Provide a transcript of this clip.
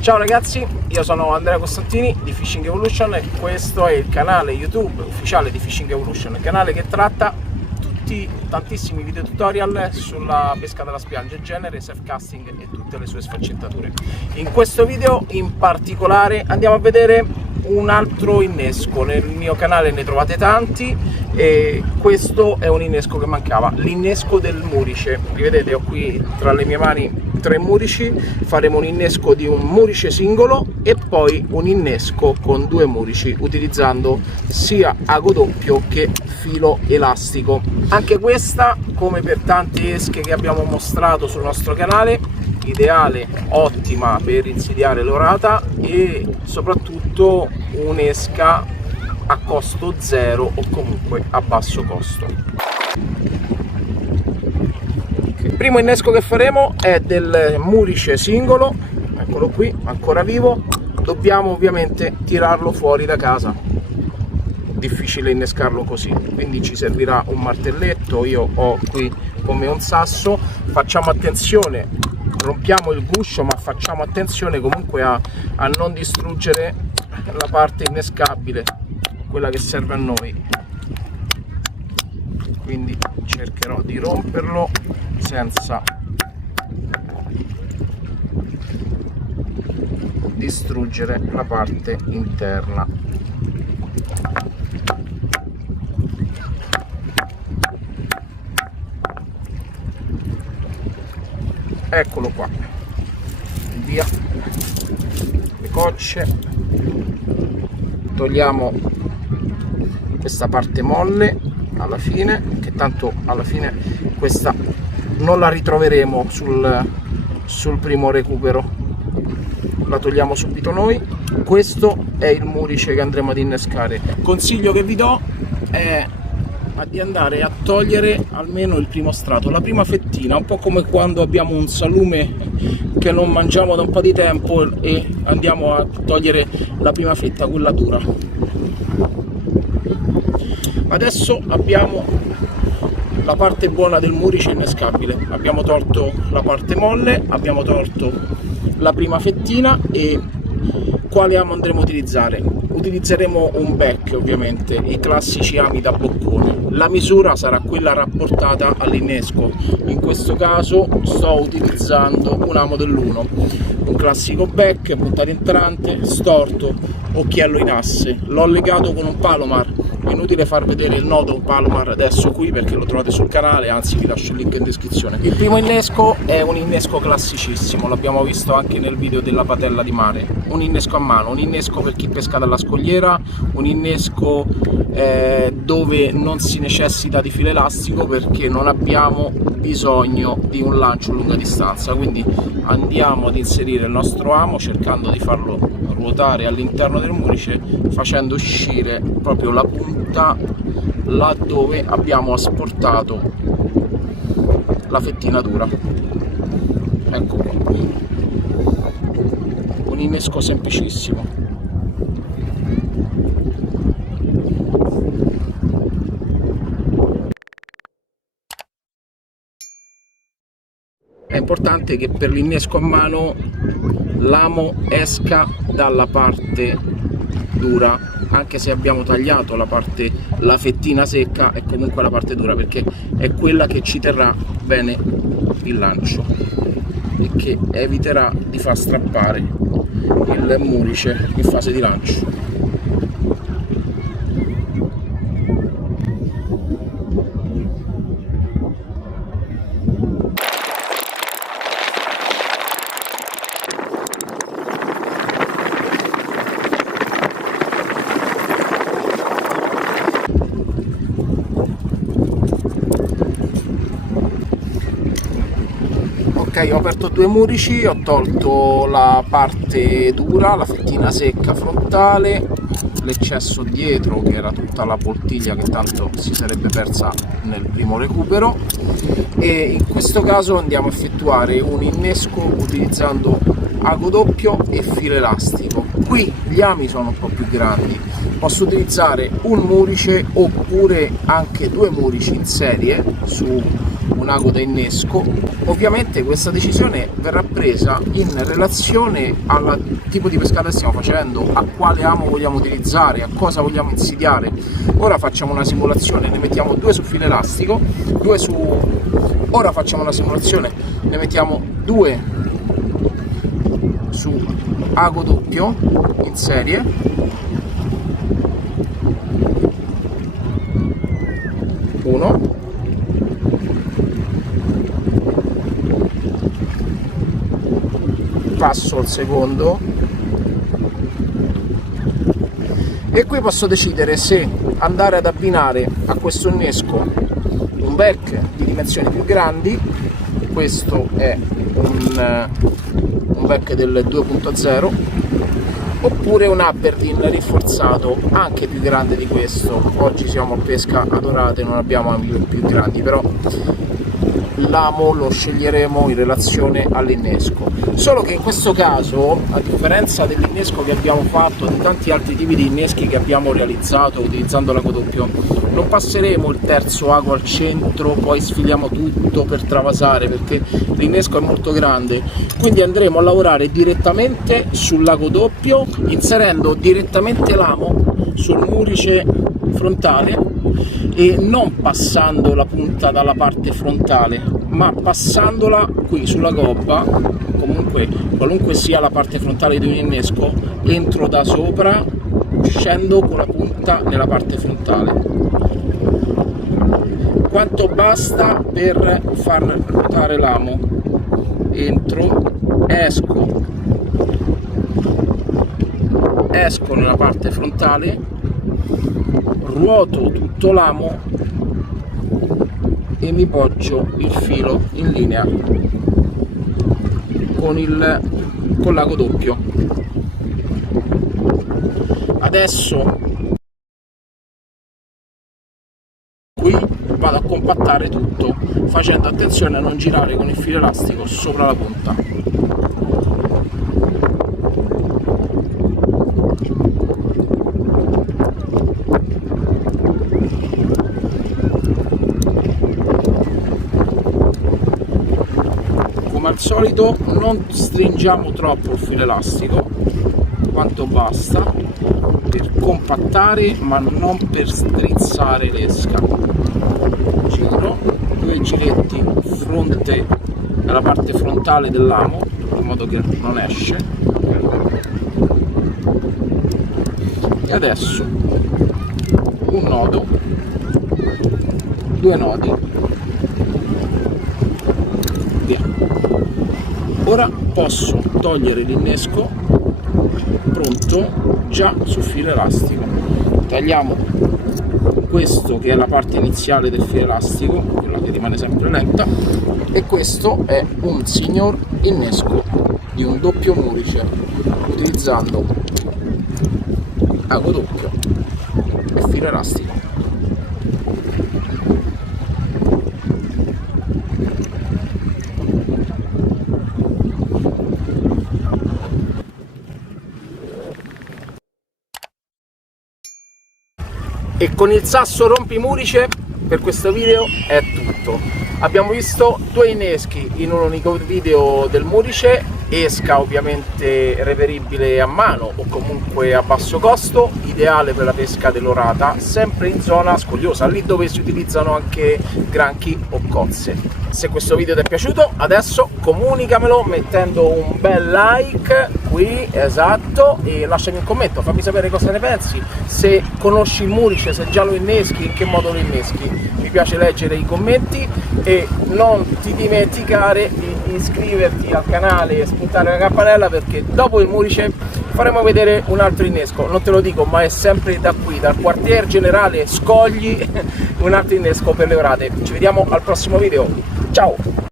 Ciao ragazzi, io sono Andrea Costantini di Fishing Evolution e questo è il canale YouTube ufficiale di Fishing Evolution, il canale che tratta tantissimi video tutorial sulla pesca dalla spiaggia in genere, surf casting e tutte le sue sfaccettature. In questo video in particolare andiamo a vedere un altro innesco. Nel mio canale ne trovate tanti e questo è un innesco che mancava, l'innesco del murice. Vi vedete, ho qui tra le mie mani 3 murici. Faremo un innesco di un murice singolo e poi un innesco con 2 murici utilizzando sia ago doppio che filo elastico. Anche questa, come per tante esche che abbiamo mostrato sul nostro canale, ideale, ottima per insidiare l'orata e soprattutto un'esca a costo zero o comunque a basso costo. Il primo innesco che faremo è del murice singolo, eccolo qui, ancora vivo. Dobbiamo ovviamente tirarlo fuori da casa, difficile innescarlo così, quindi ci servirà un martelletto. Io ho qui con me un sasso. Facciamo attenzione, rompiamo il guscio, ma facciamo attenzione comunque a non distruggere la parte innescabile, quella che serve a noi, quindi cercherò di romperlo senza distruggere la parte interna. Eccolo qua, via le cocce, togliamo questa parte molle alla fine, che tanto alla fine questa non la ritroveremo sul primo recupero, la togliamo subito noi. Questo è il murice che andremo ad innescare. Consiglio che vi do è di andare a togliere almeno il primo strato, la prima fettina, un po' come quando abbiamo un salume che non mangiamo da un po' di tempo e andiamo a togliere la prima fetta, quella dura. Adesso abbiamo la parte buona del murice innescabile, abbiamo tolto la parte molle, abbiamo tolto la prima fettina. E quale amo andremo a utilizzare? Utilizzeremo un back, ovviamente, i classici ami da boccone. La misura sarà quella rapportata all'innesco. In questo caso sto utilizzando un amo dell'1, un classico back, punta rientrante, storto, occhiello in asse. L'ho legato con un Palomar. Inutile far vedere il nodo Palomar adesso qui perché lo trovate sul canale, anzi vi lascio il link in descrizione. Il primo innesco è un innesco classicissimo, l'abbiamo visto anche nel video della patella di mare. Un innesco a mano, un innesco per chi pesca dalla scogliera, un innesco dove non si necessita di filo elastico perché non abbiamo bisogno di un lancio a lunga distanza. Quindi andiamo ad inserire il nostro amo cercando di farlo ruotare all'interno del murice, facendo uscire proprio la punta laddove abbiamo asportato la fettina dura. Ecco qua, un innesco semplicissimo. È importante che per l'innesco a mano l'amo esca dalla parte dura, anche se abbiamo tagliato la fettina secca, è comunque la parte dura perché è quella che ci terrà bene il lancio e che eviterà di far strappare il murice in fase di lancio. Ok, ho aperto 2 murici, ho tolto la parte dura, la fettina secca frontale, l'eccesso dietro che era tutta la poltiglia che tanto si sarebbe persa nel primo recupero, e in questo caso andiamo a effettuare un innesco utilizzando ago doppio e filo elastico. Qui gli ami sono un po' più grandi, posso utilizzare un murice oppure anche 2 murici in serie su un un ago da innesco. Ovviamente questa decisione verrà presa in relazione al tipo di pescata che stiamo facendo, a quale amo vogliamo utilizzare, a cosa vogliamo insidiare. Ora facciamo una simulazione, ne mettiamo 2 su filo elastico, 2 su... Ora facciamo una simulazione, ne mettiamo 2 su ago doppio in serie, uno, passo al secondo e qui posso decidere se andare ad abbinare a questo innesco un back di dimensioni più grandi. Questo è un back del 2.0, oppure un Aberdeen rinforzato anche più grande di questo. Oggi siamo a pesca adorate, non abbiamo ami più grandi, però l'amo lo sceglieremo in relazione all'innesco. Solo che in questo caso, a differenza dell'innesco che abbiamo fatto e di tanti altri tipi di inneschi che abbiamo realizzato utilizzando l'ago doppio, non passeremo il terzo ago al centro, poi sfiliamo tutto per travasare, perché l'innesco è molto grande. Quindi andremo a lavorare direttamente sull'ago doppio, inserendo direttamente l'amo sul murice frontale e non passando la punta dalla parte frontale, ma passandola qui sulla gobba. Comunque, qualunque sia la parte frontale di un innesco, entro da sopra, scendo con la punta nella parte frontale. Quanto basta per far ruotare l'amo? Entro, esco nella parte frontale, ruoto tutto l'amo e mi poggio il filo in linea con l'ago doppio. Adesso qui vado a compattare tutto, facendo attenzione a non girare con il filo elastico sopra la punta. Come al solito non stringiamo troppo il filo elastico, quanto basta per compattare ma non per strizzare l'esca. Giro, 2 giretti fronte alla parte frontale dell'amo in modo che non esce, e adesso un nodo, 2 nodi, via. Ora posso togliere l'innesco pronto già sul filo elastico. Tagliamo questo che è la parte iniziale del filo elastico, quella che rimane sempre lenta, e questo è un signor innesco di un doppio murice utilizzando ago doppio e filo elastico. E con il sasso rompimurice per questo video è tutto. Abbiamo visto 2 inneschi in un unico video del murice, esca ovviamente reperibile a mano o comunque a basso costo, ideale per la pesca dell'orata, sempre in zona scogliosa, lì dove si utilizzano anche granchi o cozze. Se questo video ti è piaciuto, adesso comunicamelo mettendo un bel like qui, esatto, e lasciami un commento, fammi sapere cosa ne pensi, se conosci il murice, se già lo inneschi, in che modo lo inneschi. Mi piace leggere i commenti e non ti dimenticare di iscriverti al canale e spuntare la campanella, perché dopo il murice faremo vedere un altro innesco, non te lo dico, ma è sempre da qui, dal quartier generale Scogli, un altro innesco per le orate. Ci vediamo al prossimo video, ciao!